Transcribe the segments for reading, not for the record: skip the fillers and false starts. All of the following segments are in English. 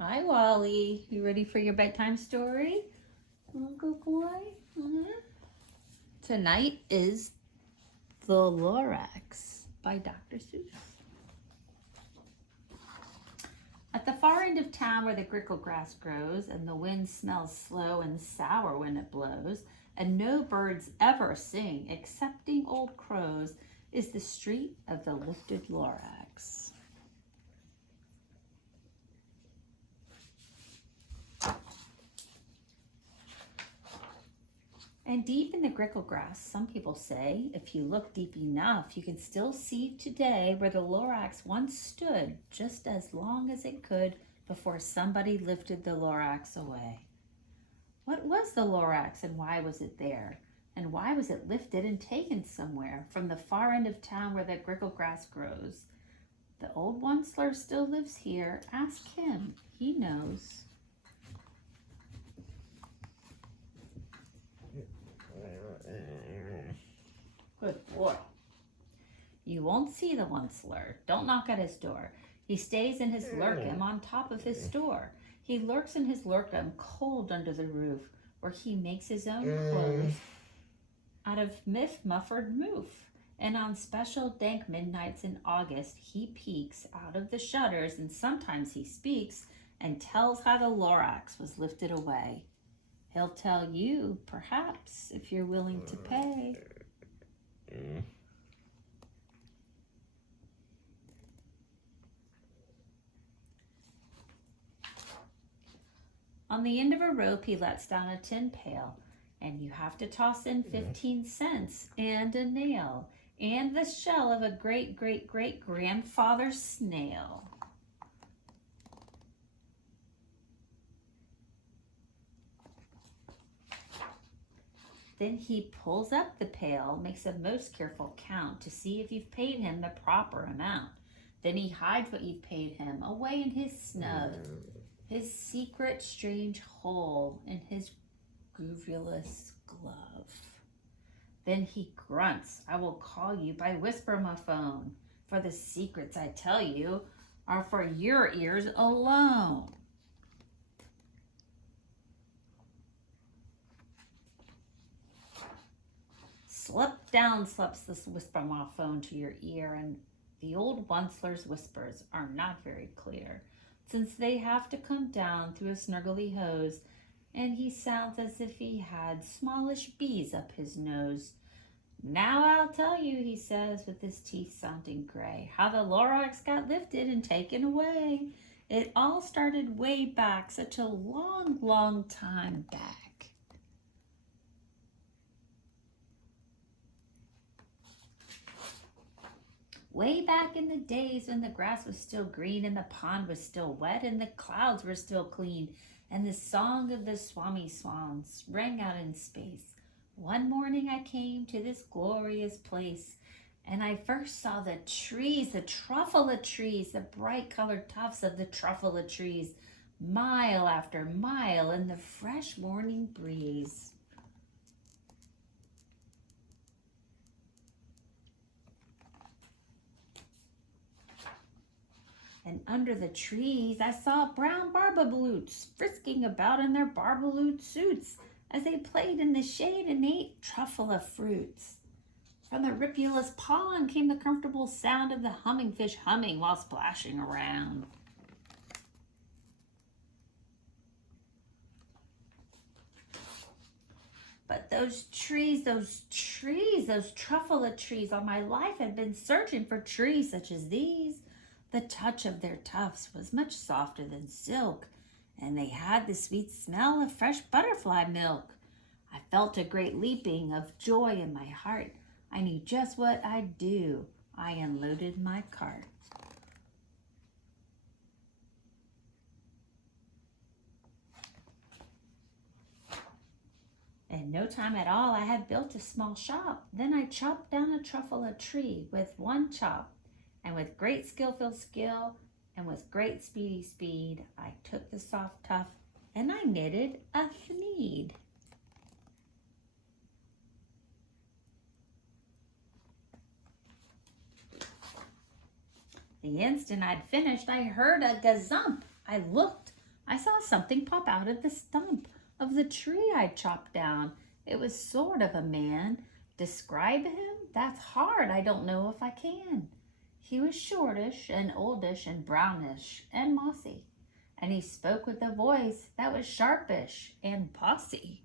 Hi, Wally. You ready for your bedtime story? Good boy. Tonight is The Lorax by Dr. Seuss. At the far end of town where the grickle grass grows and the wind smells slow and sour when it blows, and no birds ever sing excepting old crows, is the street of the lifted Lorax. And deep in the grickle grass, some people say, if you look deep enough, you can still see today where the Lorax once stood just as long as it could before somebody lifted the Lorax away. What was the Lorax and why was it there? And why was it lifted and taken somewhere from the far end of town where the grickle grass grows? The old Onceler still lives here. Ask him. He knows. Good boy. You won't see the Onceler. Don't knock at his door. He stays in his lurkum on top of his store. He lurks in his lurkum cold under the roof, where he makes his own clothes out of muffled moof. And on special dank midnights in August, he peeks out of the shutters, and sometimes he speaks and tells how the Lorax was lifted away. He'll tell you, perhaps, if you're willing to pay. On the end of a rope, he lets down a tin pail, and you have to toss in 15 cents and a nail and the shell of a great-great-great-grandfather snail. Then he pulls up the pail, makes a most careful count to see if you've paid him the proper amount. Then he hides what you've paid him away in his snub, his secret strange hole in his groovulous glove. Then he grunts, I will call you by whisper-ma-phone, for the secrets I tell you are for your ears alone. Slip down, slips this whisper-ma-phone to your ear, and the old Onceler's whispers are not very clear, since they have to come down through a snurgly hose, and he sounds as if he had smallish bees up his nose. Now I'll tell you, he says, with his teeth sounding gray, how the Lorax got lifted and taken away. It all started way back, such a long, long time back. Way back in the days when the grass was still green and the pond was still wet and the clouds were still clean and the song of the Swami swans rang out in space. One morning I came to this glorious place, and I first saw the trees, the truffula trees, the bright colored tufts of the truffula trees, mile after mile in the fresh morning breeze. And under the trees I saw brown barbabloots frisking about in their barbaloot suits as they played in the shade and ate truffula fruits. From the ripulous pond came the comfortable sound of the humming fish humming while splashing around. But those truffula trees, all my life had been searching for trees such as these. The touch of their tufts was much softer than silk, and they had the sweet smell of fresh butterfly milk. I felt a great leaping of joy in my heart. I knew just what I'd do. I unloaded my cart. In no time at all, I had built a small shop. Then I chopped down a truffula tree with one chop. And with great skillful skill and with great speedy speed, I took the soft tuft and I knitted a thneed. The instant I'd finished, I heard a gazump. I looked. I saw something pop out of the stump of the tree I'd chopped down. It was sort of a man. Describe him? That's hard. I don't know if I can. He was shortish and oldish and brownish and mossy, and he spoke with a voice that was sharpish and bossy.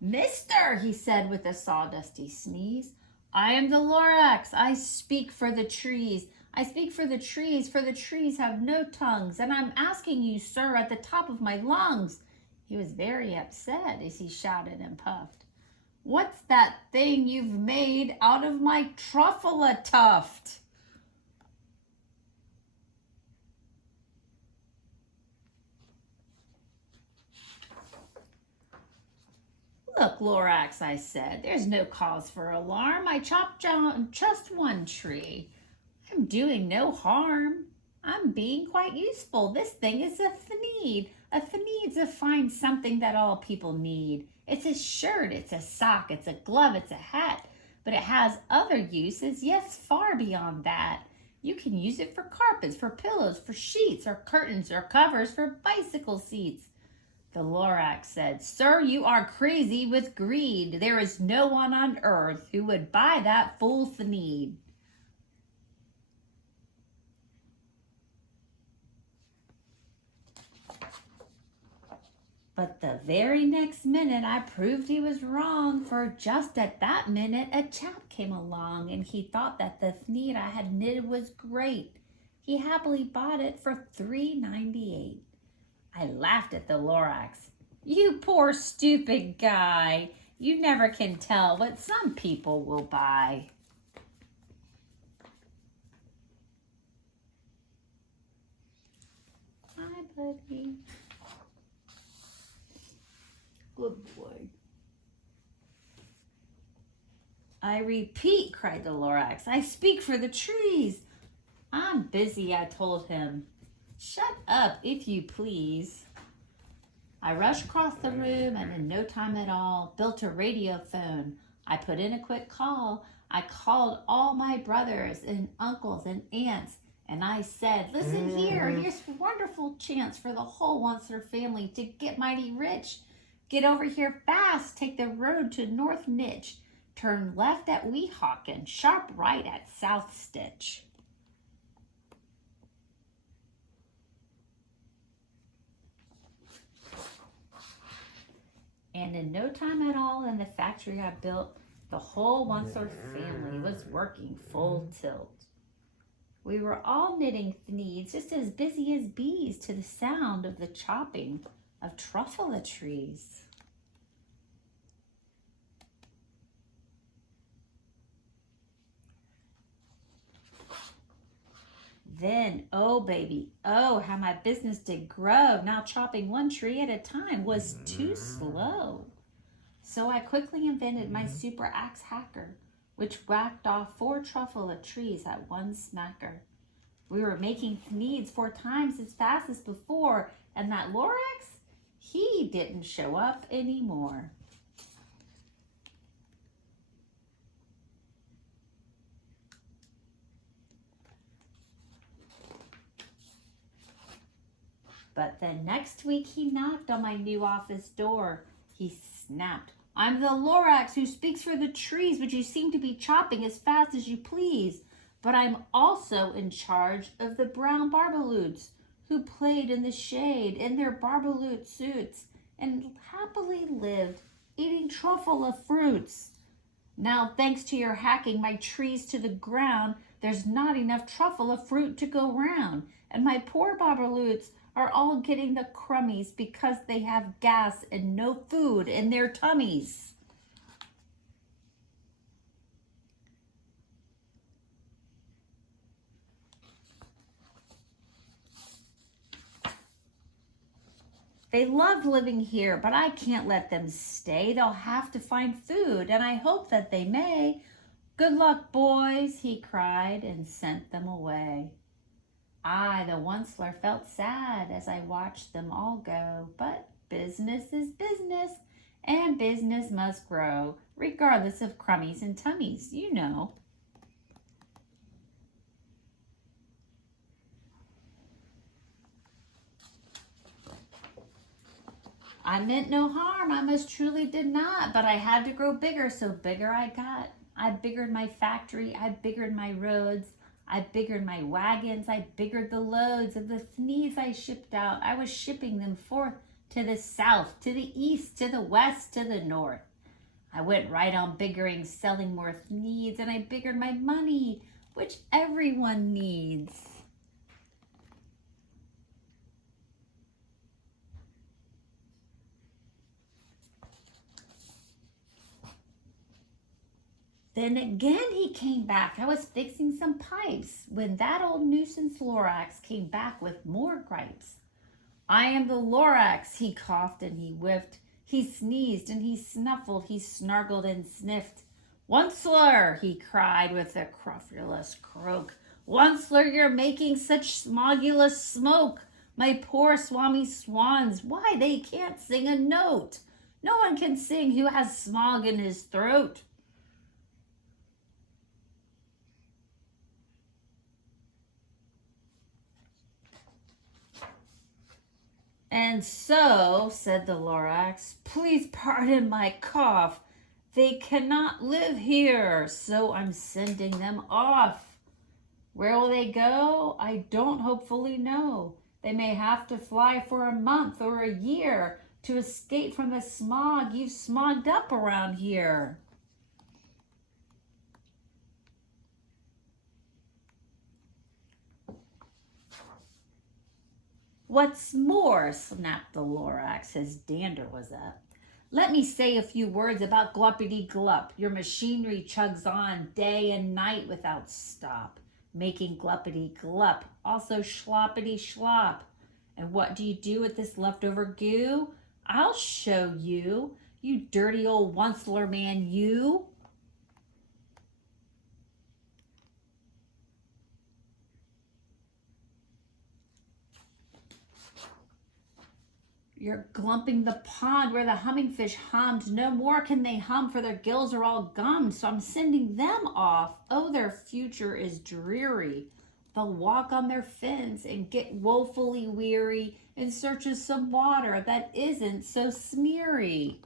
Mister, he said with a sawdusty sneeze, I am the Lorax. I speak for the trees. I speak for the trees have no tongues, and I'm asking you, sir, at the top of my lungs. He was very upset as he shouted and puffed. What's that thing you've made out of my truffle tuft? Look, Lorax, I said, there's no cause for alarm. I chopped down just one tree. I'm doing no harm. I'm being quite useful. This thing is a thneed. A thneed's a fine something that all people need. It's a shirt, it's a sock, it's a glove, it's a hat. But it has other uses, yes, far beyond that. You can use it for carpets, for pillows, for sheets, or curtains, or covers for bicycle seats. The Lorax said, Sir, you are crazy with greed. There is no one on earth who would buy that fool's need. But the very next minute I proved he was wrong, for just at that minute a chap came along, and he thought that the thneed I had knitted was great. He happily bought it for $3.98. I laughed at the Lorax. You poor stupid guy. You never can tell what some people will buy. Hi, buddy. Good boy. I repeat, cried the Lorax, I speak for the trees. I'm busy, I told him. Shut up, if you please. I rushed across the room and in no time at all built a radio phone. I put in a quick call. I called all my brothers and uncles and aunts, and I said, listen here, here's a wonderful chance for the whole Onceler family to get mighty rich. Get over here fast, take the road to North Nitch, turn left at Weehawken, sharp right at South Stitch. And in no time at all in the factory I built, the whole Onceler family was working full tilt. We were all knitting thneeds, just as busy as bees, to the sound of the chopping of truffle trees. Then, oh baby, oh how my business did grow. Now chopping one tree at a time was too slow. So I quickly invented my super axe hacker, which whacked off 4 truffle trees at one smacker. We were making thneeds 4 times as fast as before, and that Lorax, he didn't show up anymore. But then next week he knocked on my new office door. He snapped, I'm the Lorax who speaks for the trees, which you seem to be chopping as fast as you please. But I'm also in charge of the brown barbaloots who played in the shade in their barbaloot suits and happily lived eating truffle fruits. Now, thanks to your hacking my trees to the ground, there's not enough truffle fruit to go round, and my poor barbaloots are all getting the crummies because they have gas and no food in their tummies. They love living here, but I can't let them stay. They'll have to find food, and I hope that they may. Good luck, boys, he cried, and sent them away. I, the Onceler, felt sad as I watched them all go, but business is business, and business must grow, regardless of crummies and tummies, you know. I meant no harm, I most truly did not, but I had to grow bigger, so bigger I got. I biggered my factory, I biggered my roads, I biggered my wagons, I biggered the loads of the thnees I shipped out. I was shipping them forth to the south, to the east, to the west, to the north. I went right on biggering, selling more thnees, and I biggered my money, which everyone needs. Then again he came back. I was fixing some pipes when that old nuisance Lorax came back with more gripes. I am the Lorax, he coughed and he whiffed. He sneezed and he snuffled, he snargled and sniffed. Onceler, he cried with a crofulous croak. Onceler, you're making such smogulous smoke. My poor swami swans, why they can't sing a note. No one can sing who has smog in his throat. And so, said the Lorax, please pardon my cough. They cannot live here, so I'm sending them off. Where will they go? I don't hopefully know. They may have to fly for a month or a year to escape from the smog you've smogged up around here. What's more, snapped the Lorax as dander was up, let me say a few words about Gluppity Glup. Your machinery chugs on day and night without stop, making Gluppity Glup, also Schloppity Schlop. And what do you do with this leftover goo? I'll show you, you dirty old Onceler man, you. You're glumping the pond where the hummingfish hummed. No more can they hum, for their gills are all gummed. So I'm sending them off. Oh, their future is dreary. They'll walk on their fins and get woefully weary in search of some water that isn't so smeary.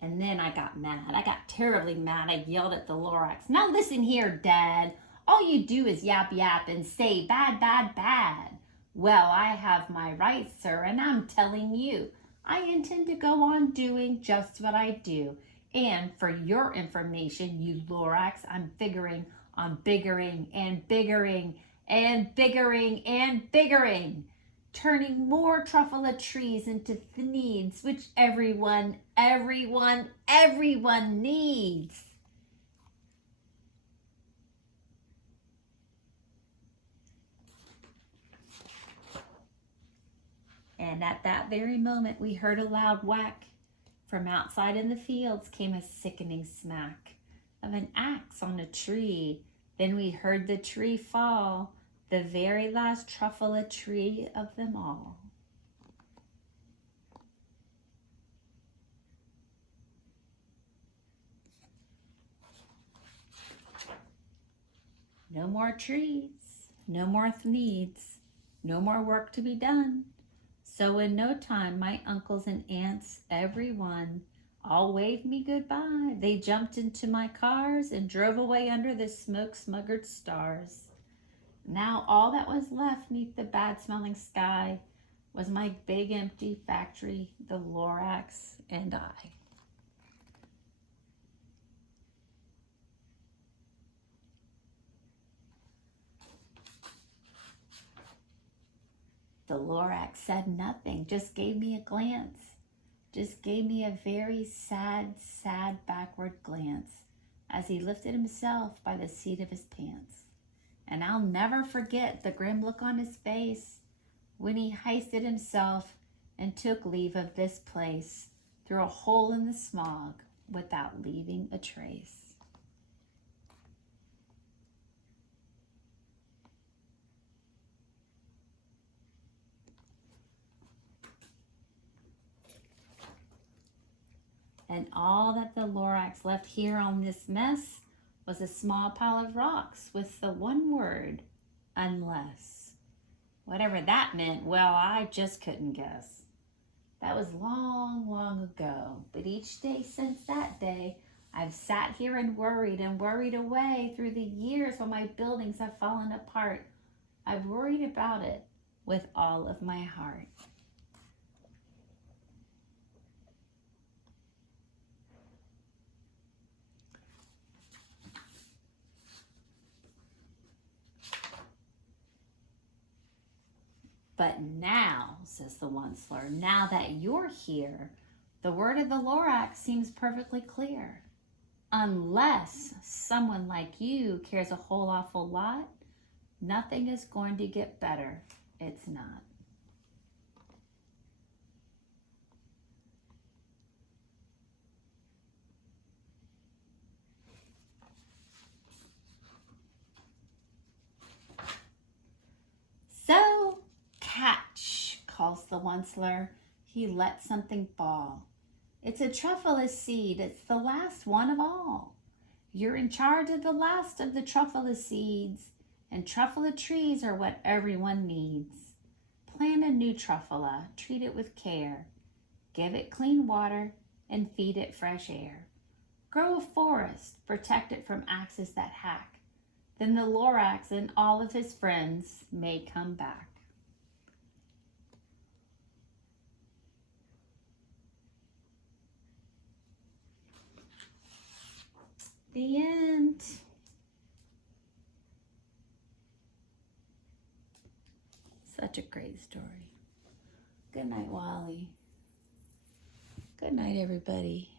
And then I got mad. I got terribly mad. I yelled at the Lorax. Now listen here, Dad. All you do is yap yap and say bad, bad, bad. Well, I have my rights, sir, and I'm telling you, I intend to go on doing just what I do. And for your information, you Lorax, I'm figuring on biggering and biggering and biggering and biggering, turning more truffula trees into thneeds, which everyone needs. And at that very moment, we heard a loud whack. From outside in the fields came a sickening smack of an axe on a tree. Then we heard the tree fall, the very last truffula tree of them all. No more trees, no more thneeds, no more work to be done. So in no time, my uncles and aunts, every one, all waved me goodbye. They jumped into my cars and drove away under the smoke-smuggered stars. Now all that was left neath the bad-smelling sky was my big empty factory, the Lorax, and I. The Lorax said nothing, just gave me a glance. Just gave me a very sad, sad backward glance as he lifted himself by the seat of his pants. And I'll never forget the grim look on his face when he hoisted himself and took leave of this place through a hole in the smog without leaving a trace. And all that the Lorax left here on this mess was a small pile of rocks with the one word, unless. Whatever that meant, well, I just couldn't guess. That was long, long ago, but each day since that day, I've sat here and worried away through the years when my buildings have fallen apart. I've worried about it with all of my heart. But now, says the Onceler, now that you're here, the word of the Lorax seems perfectly clear. Unless someone like you cares a whole awful lot, nothing is going to get better. It's not. So, catch, calls the Onceler. He lets something fall. It's a truffula seed. It's the last one of all. You're in charge of the last of the truffula seeds, and truffula trees are what everyone needs. Plant a new truffula, treat it with care. Give it clean water and feed it fresh air. Grow a forest, protect it from axes that hack. Then the Lorax and all of his friends may come back. The end. Such a great story. Good night, Wally. Good night, everybody.